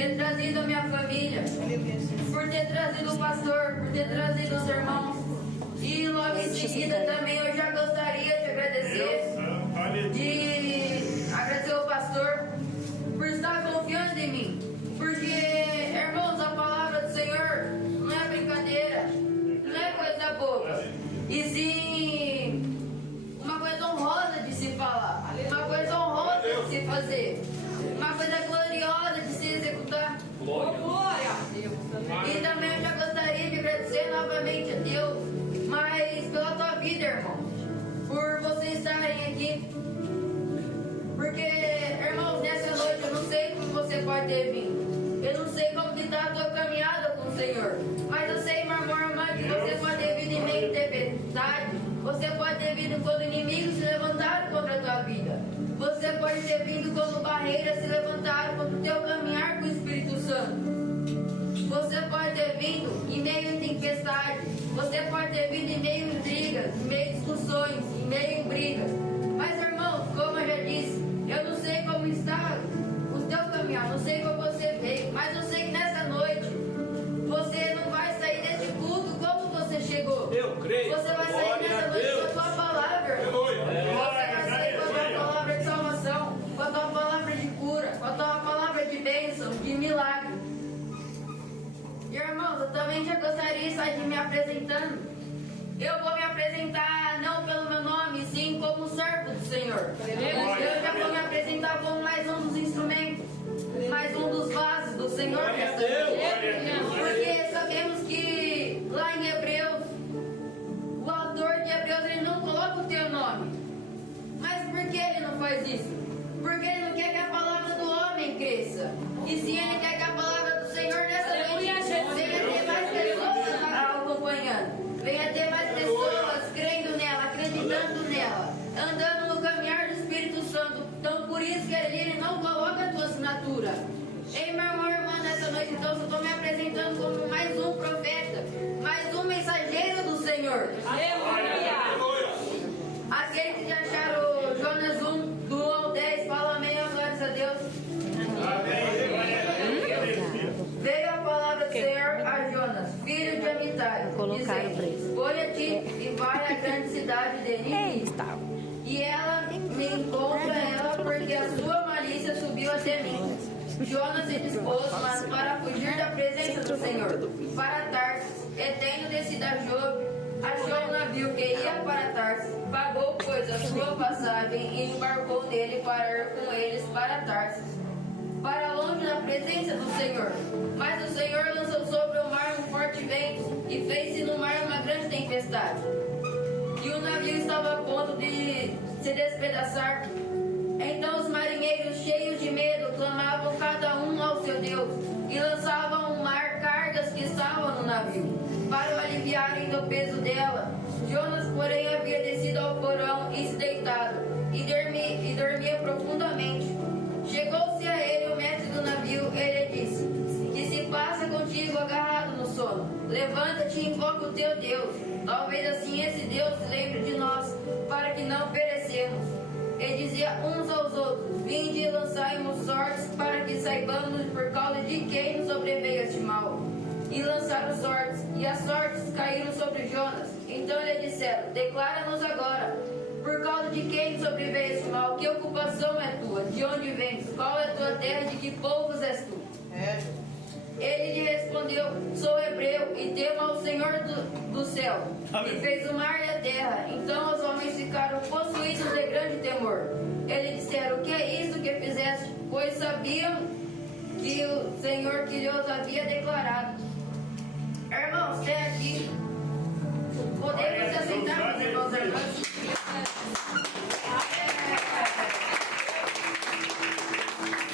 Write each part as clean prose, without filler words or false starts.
ter trazido a minha família, por ter trazido o pastor, por ter trazido os irmãos. E logo em seguida também eu já gostaria de agradecer o pastor por estar confiando em mim. Porque, irmãos, a palavra do Senhor não é brincadeira, não é coisa boba. E sim uma coisa honrosa de se falar, uma coisa honrosa de se fazer, uma coisa gloriosa de se executar. Glória a Deus. E também eu já gostaria de agradecer novamente a Deus, mas pela tua vida, irmão, por vocês estarem aqui. Porque, irmãos, nessa noite eu não sei como você pode ter vindo, eu não sei como que está a tua caminhada com o Senhor, mas eu sei, meu irmão, que você pode ter vindo em meio de tempestade, você pode ter vindo quando inimigos se levantaram contra a tua vida, você pode ter vindo quando barreiras se levantaram contra o teu caminhar com o Espírito Santo. Você pode ter vindo em meio de tempestade, você pode ter vindo em meio de intrigas, em meio de discussões, em meio de brigas. Mas, irmãos, como eu já disse, eu não sei como está o teu caminhar, não sei como você veio, mas eu sei que nessa noite você não vai sair deste culto como você chegou. Eu creio. Você vai sair nessa noite com a tua palavra. Você vai sair com a tua palavra de salvação, com a tua palavra de cura, com a tua palavra de bênção, de milagre. E, irmãos, eu também já gostaria de estar me apresentando. Eu vou me apresentar não pelo meu nome, sim como servo do Senhor. Eu já vou me apresentar como mais um dos instrumentos, mais um dos vasos do Senhor. Porque sabemos que lá em Hebreus, o autor de Hebreus, ele não coloca o teu nome. Mas por que ele não faz isso? Porque ele não quer que a palavra do homem cresça. E se ele quer que a palavra do Senhor nessa noite venha ter mais pessoas acompanhando, venha ter mais pessoas crendo nela, acreditando nela, andando no caminhar do Espírito Santo. Então por isso que ele não coloca a tua assinatura. Ei, meu irmão, irmã, nessa noite então eu estou me apresentando como mais um profeta, mais um mensageiro do Senhor. Aleluia. Aquele que já acharam Jonas 1, do 1 ao 10, fala amém, glórias a Deus. Veio a palavra do Senhor a Jonas, filho de Amitai, dizendo: Põe-te e vai à grande cidade de Nínive, e ela me encontra ela, porque a sua malícia subiu até mim. Jonas se dispôs, mas para fugir da presença do Senhor, para Tarsis, e tendo descido a Jope, achou um navio que ia para Tarsis, pagou, pois, a sua passagem e embarcou nele para ir com eles para Tarsis, para longe da presença do Senhor. Mas o Senhor lançou sobre o mar um forte vento e fez-se no mar uma grande tempestade. E o navio estava a ponto de se despedaçar. Então os marinheiros, cheios de medo, clamavam cada um ao seu Deus e lançavam ao mar cargas que estavam no navio, para o aliviarem do peso dela. Jonas, porém, havia descido ao porão e se deitado, e dormia profundamente. Chegou-se a ele o mestre do navio, ele disse: Que se passa contigo agarrado no sono? Levanta-te e invoca o teu Deus. Talvez assim esse Deus se lembre de nós, para que não perecemos. E dizia uns aos outros: Vinde e lançai-nos sortes, para que saibamos por causa de quem nos sobreveio este mal. E lançaram sortes, e as sortes caíram sobre Jonas. Então lhe disseram: Declara-nos agora, por causa de quem nos sobreveio este mal, que ocupação é tua, de onde vens, qual é a tua terra, de que povos és tu? Ele lhe respondeu: Sou hebreu e temo ao Senhor do céu, que fez o mar e a terra. Então os homens ficaram possuídos de grande temor. Eles disseram: O que é isso que fizeste? Pois sabiam que o Senhor que Deus havia declarado. Irmãos, até aqui podemos aceitar, meus irmãos e irmãs?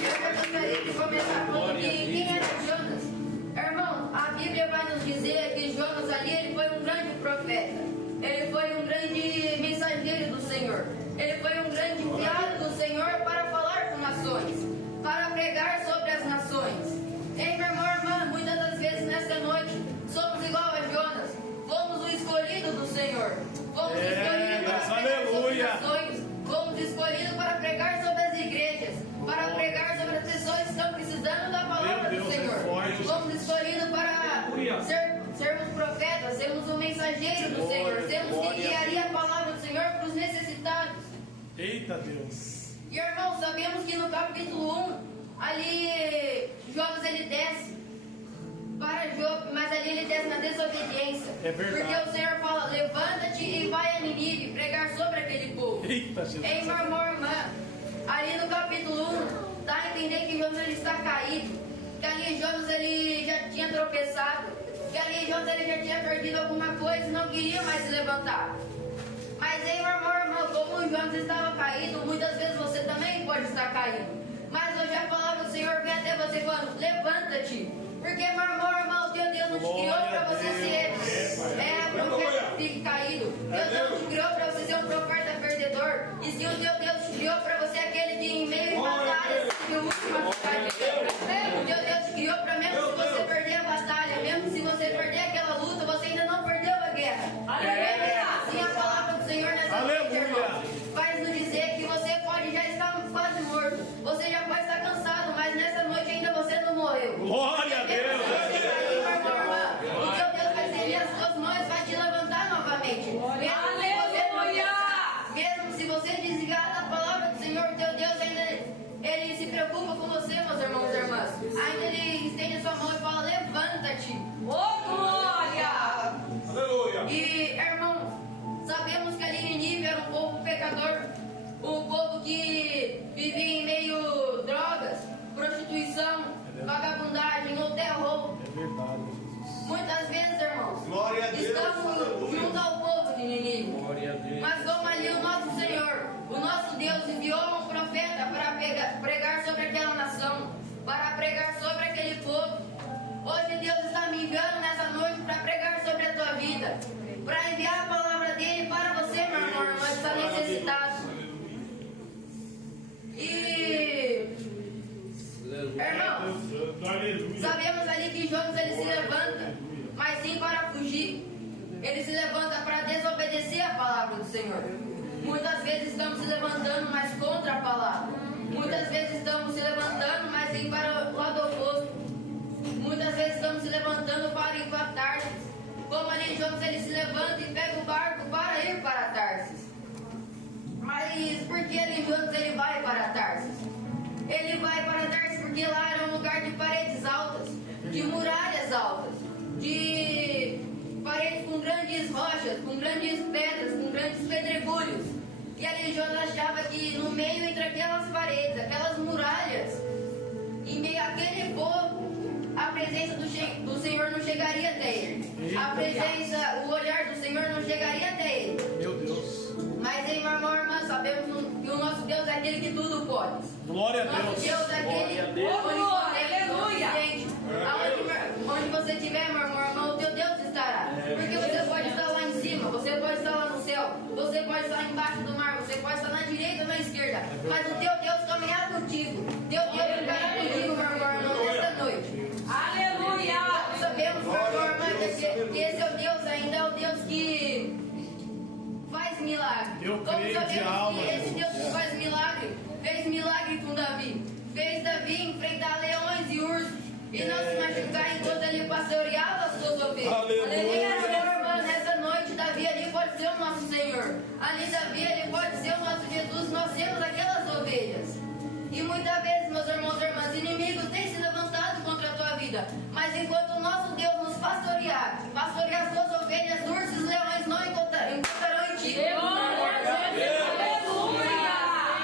Eu já gostaria de começar falando de quem era Jonas. Irmão, a Bíblia vai nos dizer que Jonas ali, ele foi um grande profeta. Ele foi um grande mensageiro do Senhor. Ele foi um grande enviado do Senhor para falar com nações, para pregar sobre as nações. Ei, meu irmão, irmã, muitas das vezes nesta noite somos igual a Jonas. Fomos o escolhido do Senhor. sermos o mensageiro do Senhor, sermos quem guiaria a palavra do Senhor para os necessitados. Eita Deus. E irmãos, sabemos que no capítulo 1, ali Jonas ele desce para Jope, mas ali ele desce na desobediência. É verdade. Porque o Senhor fala: levanta-te e vai a Ninive pregar sobre aquele povo. Eita Jesus. Ei, meu irmão, irmã, ali no capítulo 1, dá a entender que Jonas ele está caído, que ali Jonas ele já tinha tropeçado, que ali Jonas ele já tinha perdido alguma coisa e não queria mais se levantar. Mas ei, meu irmão, como o Jonas estava caído, muitas vezes você também pode estar caído. Mas hoje a palavra do Senhor vem até você falando: levanta-te. Porque, meu irmão, teu Deus não te criou para você ser profeta que fique caído. Teu Deus não te criou para você ser um profeta perdedor. E se o teu Deus te criou para você aquele que em meio a batalhas se o último a ficar de pé. O teu Deus te criou para mesmo se você perder a batalha, mesmo se você perder aquela luta, você ainda não perdeu a guerra. Assim a palavra do Senhor nessa noite, irmão, vai nos dizer que você pode já estar quase morto. Você já pode estar cansado, mas nessa noite ainda você não morreu. Glória a Deus. O teu Deus vai estender as suas mãos, vai te levantar novamente. Mesmo se você desligar da palavra do Senhor, teu Deus ainda ele se preocupa com você, meus irmãos e irmãs. Ainda ele estende a sua mão e fala: levanta-te. Glória! Aleluia! E, irmãos, sabemos que ali em Nínive era um povo pecador, um povo que vivia em meio drogas, prostituição, vagabundagem ou terror. É verdade, Jesus. Muitas vezes, irmãos, Glória a Deus, estamos aleluia. junto ao povo de Nínive. Glória a Deus. Mas como ali o nosso Senhor, o nosso Deus enviou um profeta para pregar sobre aquela nação, para pregar sobre aquele povo. Hoje Deus está me enviando nessa noite para pregar sobre a tua vida, para enviar a palavra dele para você, meu irmão, irmã, que está necessitado. E, irmãos, sabemos ali que Jonas ele se levanta, mas sim para fugir. Ele se levanta para desobedecer a palavra do Senhor. Muitas vezes estamos se levantando, mas contra a palavra. Muitas vezes estamos se levantando, mas sim para o lado oposto. Muitas vezes estamos se levantando para ir para Tarsis. Como ali Jonas ele se levanta e pega o barco para ir para Tarsis. Mas por que ali Jonas ele vai para Tarsis? Ele vai para Tarsis porque lá era um lugar de paredes altas, de muralhas altas, de paredes com grandes rochas, com grandes pedras, com grandes pedregulhos. E ali Jonas achava que no meio entre aquelas paredes, aquelas muralhas, em meio àquele povo, a presença do Senhor não chegaria até ele. A presença, o olhar do Senhor não chegaria até ele. Meu Deus. Mas, hein, meu irmão, irmã, sabemos que o nosso Deus é aquele que tudo pode. Glória a Nosso Deus. Deus é aquele onipotente, onde você estiver, meu irmão, irmão, o teu Deus estará. Porque você pode estar lá em cima, você pode estar lá no céu, você pode estar embaixo do mar, você pode estar na direita ou na esquerda. Mas o teu Deus caminhará contigo. Teu Deus estará contigo, meu irmão, irmão, nesta noite. Aleluia! Sabemos, meu irmão, irmã, que esse é o Deus ainda, é o Deus que faz milagre. Eu Como creio sabemos de alma, que esse Jesus. Deus que faz milagre, fez milagre com Davi. Fez Davi enfrentar leões e ursos e não se machucar enquanto ele pastoreava as suas ovelhas. Aleluia. Meu irmão, nessa noite, Davi ali pode ser o nosso Senhor. Ali Davi ele pode ser o nosso Jesus. Nós temos aquelas ovelhas. E muitas vezes, meus irmãos e irmãs, inimigos têm se levantado contra a tua vida. Mas enquanto o nosso Deus nos pastorear as suas ovelhas, ursos e leões não encontrarão em ti.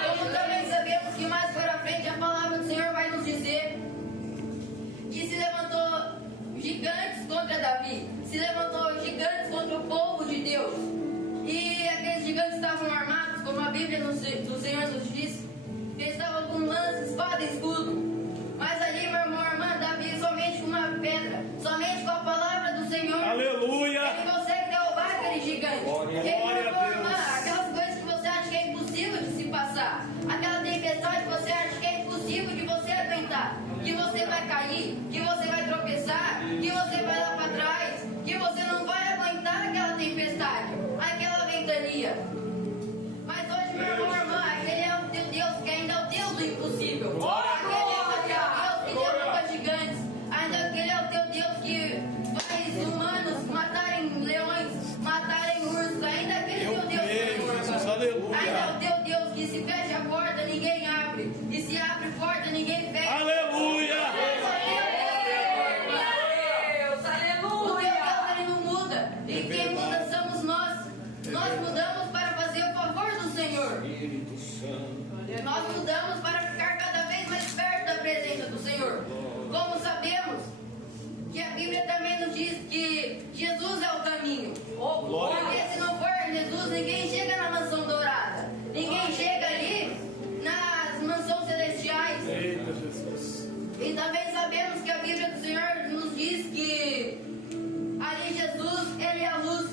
Como também sabemos que mais para frente a palavra do Senhor vai nos dizer que se levantou gigantes contra Davi, se levantou gigantes contra o povo de Deus. E aqueles gigantes estavam armados, como a Bíblia do Senhor nos diz, que estavam com lança, espada e escudo. Mas ali, meu irmão, irmã, Davi somente com uma pedra, somente com a palavra do Senhor, Aleluia. ele consegue derrubar aquele gigante. Glória a Ele, meu irmão, Deus. irmã, aquelas coisas que você acha que é impossível de se passar, aquela tempestade que você acha que é impossível de você aguentar, que você vai cair, que você vai tropeçar, que você vai lá para trás, que você não vai aguentar aquela tempestade, aquela ventania. Mas hoje, meu irmão, irmã, aquele é o teu Deus que ainda é o Deus do impossível. Aquele é o teu Deus que derruba gigantes. Ainda aquele é o teu Deus que faz humanos matarem leões Ainda é o teu Deus que se fecha a porta, ninguém abre. E se abre porta, ninguém fecha. Aleluia. O teu Deus, ele não muda. E quem muda somos nós. Nós mudamos para fazer o favor do Senhor. Nós mudamos para ficar cada vez mais perto da presença do Senhor. Como sabemos que a Bíblia também nos diz que Jesus é o caminho. Porque se não for Jesus, ninguém chega na mansão dourada. Ninguém chega ali nas mansões celestiais. Eita, Jesus. E também sabemos que a Bíblia do Senhor nos diz que ali Jesus, ele é a luz.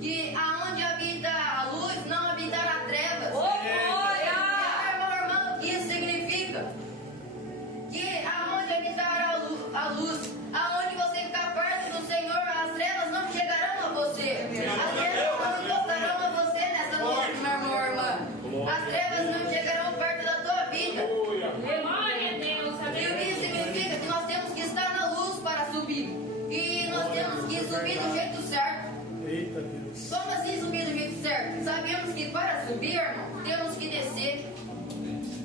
Que aonde habita a luz, não habitará trevas. Irmão, o que isso significa? Que aonde habitará a luz, aonde você ficar perto do Senhor, as trevas não chegarão a você. As trevas não encostarão a você nessa noite, meu irmão, irmã. As trevas não chegarão perto da tua vida. E o que isso significa? Que nós temos que estar na luz para subir. E nós temos que subir do jeito certo. Eita, Deus. Como assim subir do jeito certo? Sabemos que para subir, irmão, temos que descer.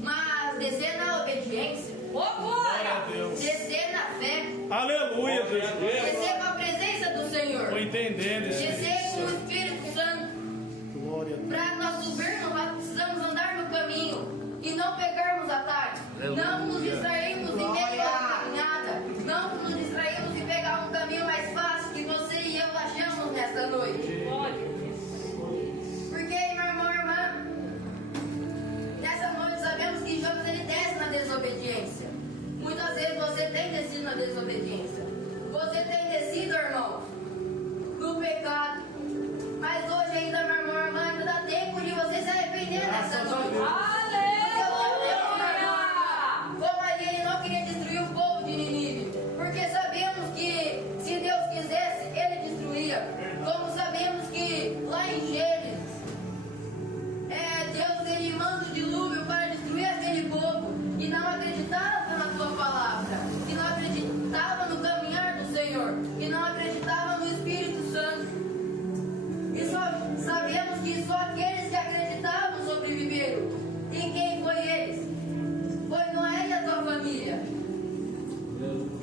Mas descer na obediência. Glória a Deus. Descer na fé. Aleluia, Jesus. Descer com a presença do Senhor. Estou entendendo esse Descer com o Espírito Santo. Glória a Deus. Para nós subirmos, nós precisamos andar no caminho. E não pegarmos atalhos. Não nos distrairmos em meio da caminhada. Não nos distrairmos em pegar um caminho mais fácil que você e eu achamos nesta noite. Porque, meu irmão, irmã, nessa noite sabemos que Jonas ele desce na desobediência. Muitas vezes você tem descido na desobediência. Você tem descido, irmão, no pecado. Mas hoje ainda, meu irmão, irmã, ainda dá tempo de você se arrepender nessa noite. Como ali ele não queria destruir o povo de Nínive. Porque sabemos que se Deus quisesse, ele destruía. Como sabemos que lá em Gênesis, Deus ele manda o dilúvio para destruir aquele povo. E não acreditava na tua palavra. Que não acreditava no caminhar do Senhor. Que não acreditava no Espírito Santo. E só sabemos que só aqueles que acreditavam sobreviveram. E quem foi eles? Foi Noé e a tua família.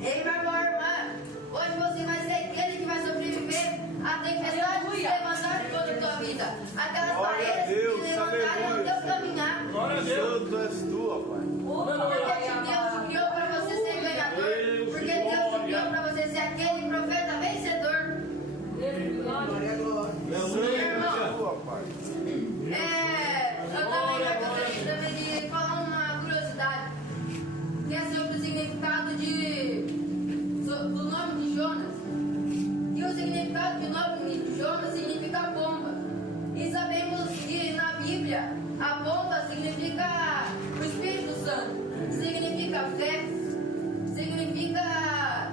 Ei, meu irmão, irmã, hoje você vai ser aquele que vai sobreviver à tempestade que se levantar contra a tua vida. Aquelas barreiras que se levantarem no teu caminhar. Glória a Deus. Santo és tu, ó Pai. Porque Deus te criou para você ser ganhador. Porque Deus te criou para você ser aquele profeta vencedor. Santo és tu, ó Pai. Eu também gostaria de falar uma curiosidade, que é sobre o significado do nome de Jonas. E o significado do nome de Jonas significa pomba. E sabemos que na Bíblia a pomba significa o Espírito Santo, significa fé, significa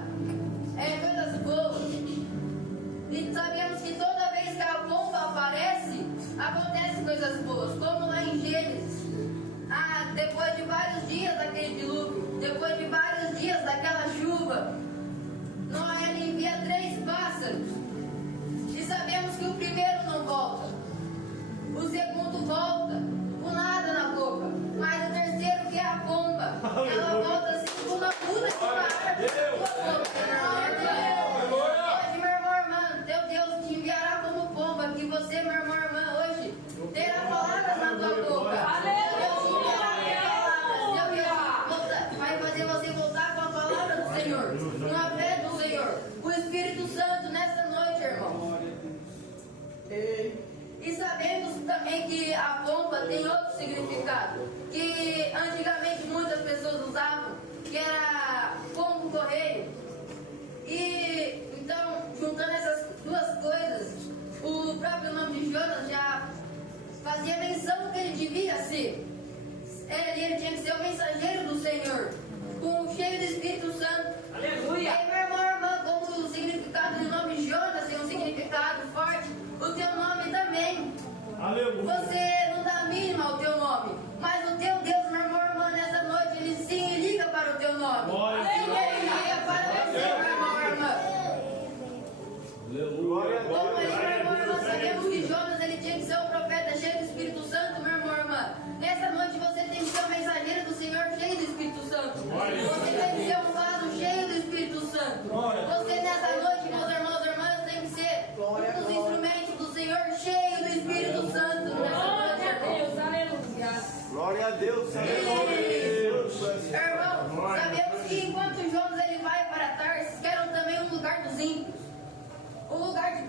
coisas boas. E sabemos que toda vez que a pomba aparece, acontecem coisas boas, como lá em Gênesis. Depois de vários dias daquele dilúvio, depois de vários dias daquela chuva, Noé envia 3 pássaros. E sabemos que o primeiro não volta, o segundo volta com nada na boca, mas o terceiro, que é a pomba, ela volta assim com uma muda de uma árvore. Hoje, meu irmão, irmã, teu Deus te enviará como pomba, que você, meu irmão, irmã, hoje terá palavras na tua boca. Deus te enviará palavras. Deus vai fazer você voltar com a palavra do Senhor, com a fé do Senhor, o Espírito Santo nessa noite, irmão. E sabemos também que a pomba tem outro significado, que antigamente muitas pessoas usavam, que era pombo correio. E então, juntando essas duas coisas, o próprio nome de Jonas já fazia menção do que ele devia ser. Ele tinha que ser o mensageiro do Senhor, cheio do Espírito Santo. Aleluia. E meu irmão, irmã, como o significado do nome Jonas tem um significado forte, o teu nome também. Aleluia. Você não dá mínima ao teu nome, mas o teu Deus, meu irmão, irmã, nessa noite, ele sim liga para o teu nome. Glória a Sim, ele liga para você, meu irmão, irmã. Glória a Como Deus. ali, meu irmão, nós sabemos que Jonas ele tinha que ser um profeta cheio do Espírito Santo, meu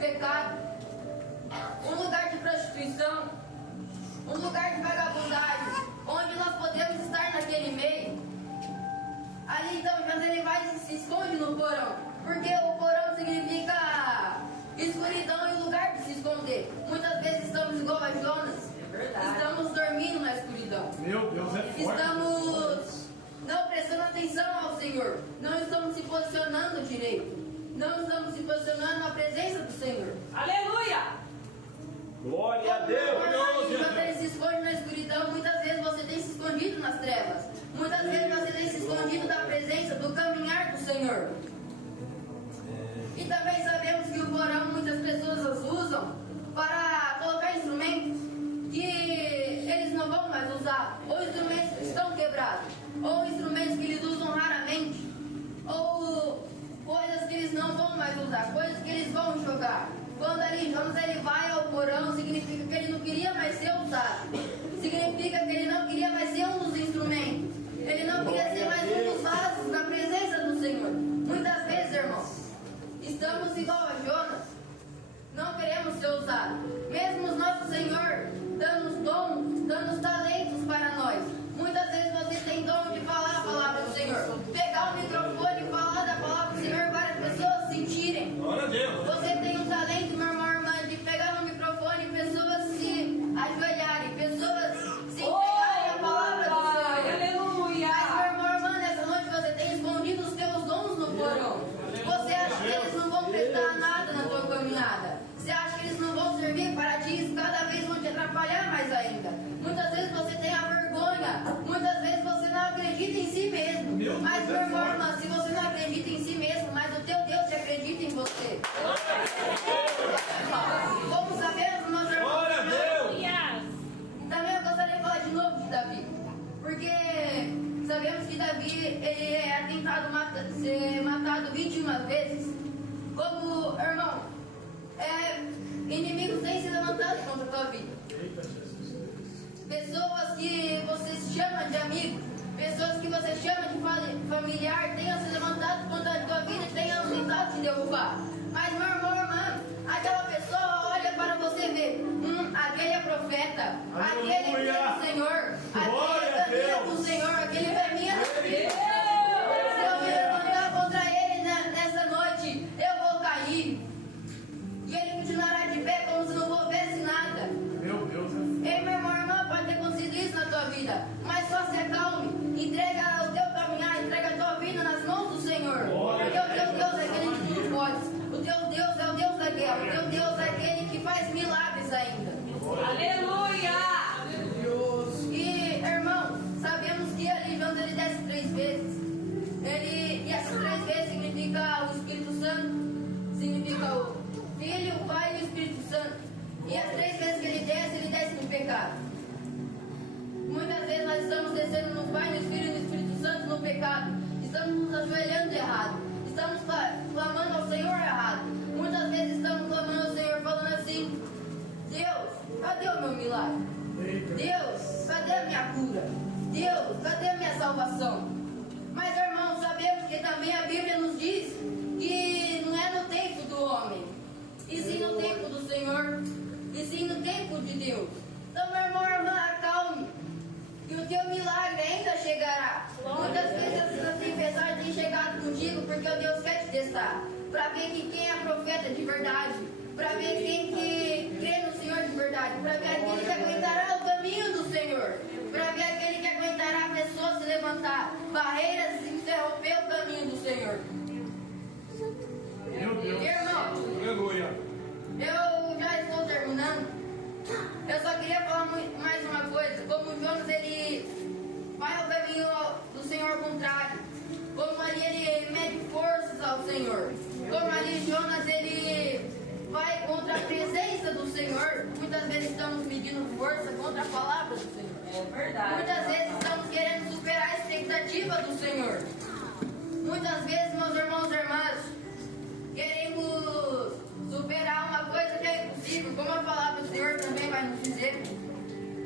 pecado, um lugar de prostituição, um lugar de vagabundagem, onde nós podemos estar naquele meio. Ali então, mas ele vai e se esconde no porão, porque o porão significa escuridão e lugar de se esconder. Muitas vezes estamos igual a Jonas, estamos dormindo na escuridão. Meu Deus, é forte. Estamos não prestando atenção ao Senhor, não estamos se posicionando direito, não estamos se posicionando na presença do Senhor. Aleluia! Glória a Deus. Quando ele se esconde na escuridão, muitas vezes você tem se escondido nas trevas. Muitas vezes você tem se escondido da presença, do caminhar do Senhor. E também sabemos que o porão muitas pessoas usam para colocar instrumentos que eles não vão mais usar, ou instrumentos que estão quebrados, ou instrumentos que eles usam raramente, ou coisas que eles não vão mais usar, coisas que eles vão jogar. Quando ali Jonas ele vai ao porão, significa que ele não queria mais ser usado, significa que ele não queria mais ser um dos instrumentos, ele não queria ser mais um dos vasos na presença do Senhor. Muitas vezes, irmãos, estamos igual a Jonas, não queremos ser usados, mesmo o nosso Senhor dando os dons, dando os talentos para nós. Muitas vezes você tem dom de falar a palavra do Senhor, pegar o microfone e falar da palavra do Senhor, várias pessoas sentirem. Glória a Deus. Você tem um talento, meu irmão, irmã, de pegar no microfone e pessoas se ajoelharem, pessoas se entregarem a palavra do Senhor. Aleluia! Mas, meu irmão, irmã, nessa noite você tem escondido os teus dons no porão. Você acha que eles não vão prestar nada na tua caminhada? Você acha que eles não vão servir para ti? Isso cada vez vão te atrapalhar mais ainda. Muitas vezes você tem a vergonha, muitas vezes você não acredita em si mesmo. Mas, meu irmão, irmã, se você não acredita em si mesmo, mas o teu Deus acredita em você. Como sabemos, meus irmãos, Glória a Deus. também eu gostaria de falar de novo de Davi, porque sabemos que Davi ele é tentado ser matado 21 vezes. Como, irmão, inimigos têm se levantado contra a tua vida. Pessoas que você chama de amigo, pessoas que você chama de familiar, tenham se levantado contra a tua vida e tenham tentado te derrubar. Mas, meu irmão, irmã, aquela pessoa olha para você ver, aquele é profeta, aquele Aleluia. é do Senhor, Glória a aquele é Deus. do Senhor, aquele é minha vida. Se eu me levantar contra ele nessa noite, eu vou cair. E ele continuará de pé como se não houvesse nada. Meu Deus, Ei, meu irmão, irmã, pode ter acontecido isso na tua vida, mas só se acalme, entrega o teu caminhar, entrega a tua vida nas mãos do Senhor. Porque o teu Deus é aquele de tudo pode. O teu Deus é o Deus da guerra, o teu Deus é aquele que faz milagres ainda. Aleluia! E, irmão, sabemos que ali Jonas ele desce 3 vezes. E essas 3 vezes significa o Espírito Santo, significa o Filho, o Pai e o Espírito Santo. E as 3 vezes que ele desce no pecado. Muitas vezes nós estamos descendo no Pai, no Filho e no Espírito Santo no pecado. Estamos nos ajoelhando errado. Estamos clamando ao Senhor errado. Muitas vezes estamos clamando ao Senhor falando assim: Deus, cadê o meu milagre? Deus, cadê a minha cura? Deus, cadê a minha salvação? Mas, irmãos, sabemos que também a Bíblia nos diz que não é no tempo do homem, e sim no tempo do Senhor, e sim no tempo de Deus. Então, meu irmão, irmã, acalme, que o teu milagre ainda chegará. Muitas vezes a tempestade tem chegado contigo porque o Deus quer te testar, para ver que quem é profeta de verdade, para ver quem que crê no Senhor de verdade, para ver aquele que aguentará o caminho do Senhor, para ver aquele que aguentará a pessoa se levantar, barreiras e interromper o caminho do Senhor. meu Deus. Irmão, Aleluia. eu já estou terminando. Eu só queria falar mais uma coisa. Como Jonas ele vai ao caminho do Senhor contrário, como ali ele mede forças ao Senhor, como ali Jonas ele vai contra a presença do Senhor. Muitas vezes estamos medindo força contra a palavra do Senhor. É verdade. Muitas vezes estamos querendo superar a expectativa do Senhor. Muitas vezes, meus irmãos e irmãs, queremos superar uma coisa que é impossível, como a palavra do Senhor também vai nos dizer,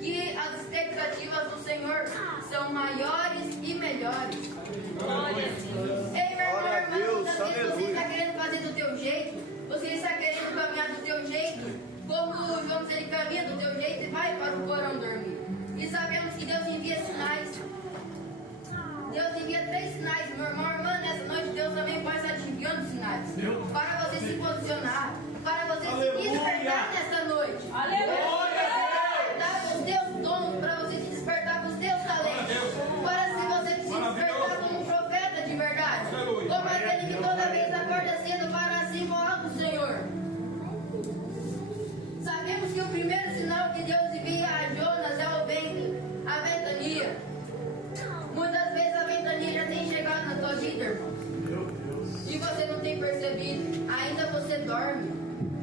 que as expectativas do Senhor são maiores e melhores. Glória a Deus. Ei, meu irmão, Glória a irmã, Deus, muitas vezes você aleluia. está querendo fazer do teu jeito, você está querendo caminhar como Jonas, ele caminha do teu jeito e vai para o porão dormir. E sabemos que Deus envia sinais. Deus envia 3 sinais, meu irmão, irmã, nessa noite Deus também pode estar te enviando sinais. Para você se posicionar, para você se despertar nessa noite. Aleluia! Para você se despertar com os teus dons, para você se despertar com os teus talentos. Para se você se despertar como um profeta de verdade. Como aquele que toda vez acorda cedo para se falar com o Senhor. Sabemos que o primeiro sinal que Deus envia a Jonas é o vento, a ventania. Muitas vezes a ventania já tem chegado na tua vida, irmão. E você não tem percebido. Ainda você dorme.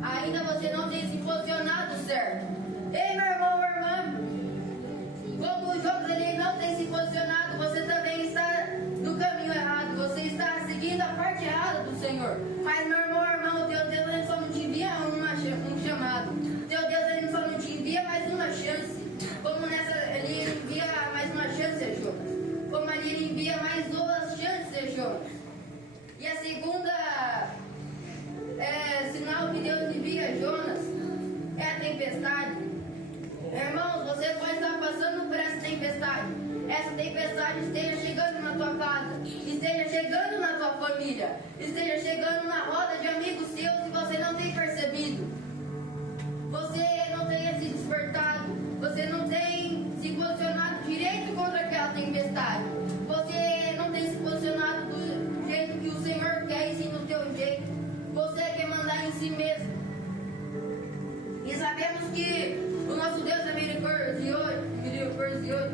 Ainda você não tem se posicionado certo. Ei, meu irmão, minha irmã. Como o Jonas ele não tem se posicionado, você também está no caminho errado. Você está seguindo a parte errada do Senhor. Mas, meu irmão, irmão, teu Deus ele só não te envia um chamado. Teu Deus ele só não te envia mais uma chance. Como nessa, ele envia mais uma chance, Jonas. Como ali ele envia mais 2 chances, Jonas. E a segunda sinal que Deus envia a Jonas é a tempestade. Irmãos, você pode estar passando por essa tempestade. Essa tempestade esteja chegando na tua casa, esteja chegando na tua família, esteja chegando na roda de amigos seus e você não tem percebido. Você não tem se despertado. Você não tem se posicionado direito contra aquela tempestade. Você não tem se posicionado do jeito que o Senhor quer e sim do teu jeito. Você quer mandar em si mesmo. E sabemos que o nosso Deus é misericordioso,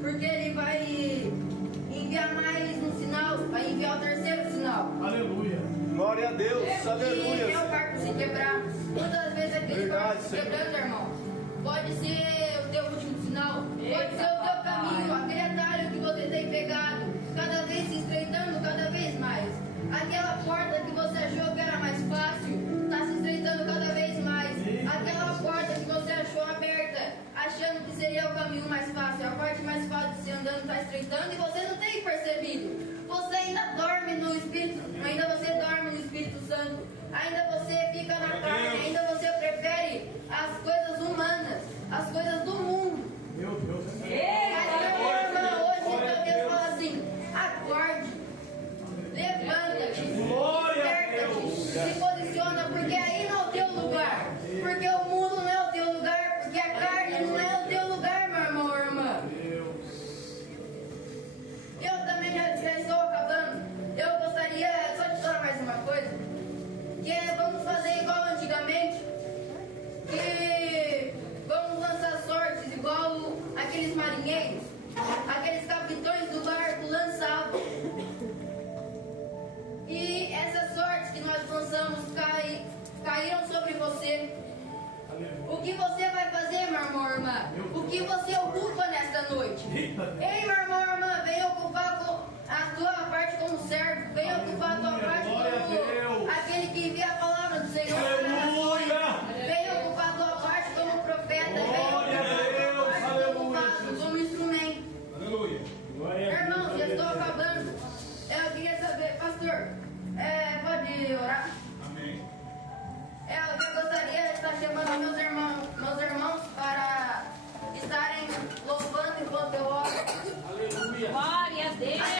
porque Ele vai enviar mais um sinal, vai enviar o 3º sinal. Aleluia. Glória a Deus. E Aleluia. é o barco se quebrar. Muitas vezes aquele barco se quebrando, irmão. Pode ser o teu último sinal, pode ser o teu caminho, aquele atalho que você tem pegado, cada vez se estreitando cada vez mais. Aquela porta que você achou que era mais fácil, está se estreitando cada vez mais. Aquela porta que você achou aberta, achando que seria o caminho mais fácil, a parte mais fácil de se andando está estreitando e você não tem percebido. Você ainda dorme no Espírito, ainda você dorme no Espírito Santo, ainda você fica na carne, ainda você prefere as coisas humanas, as coisas do mundo. Meu Deus. Mas meu irmão, hoje meu Deus fala assim: acorde, levanta-te, desperta-te, se posiciona, porque aí não é o teu lugar, porque o mundo não é o teu lugar, porque a carne não é o teu lugar, meu irmão, minha irmã. Eu também já estou acabando. Eu gostaria só de falar mais uma coisa, que é, vamos fazer igual antigamente, que vamos lançar sortes igual aqueles marinheiros, aqueles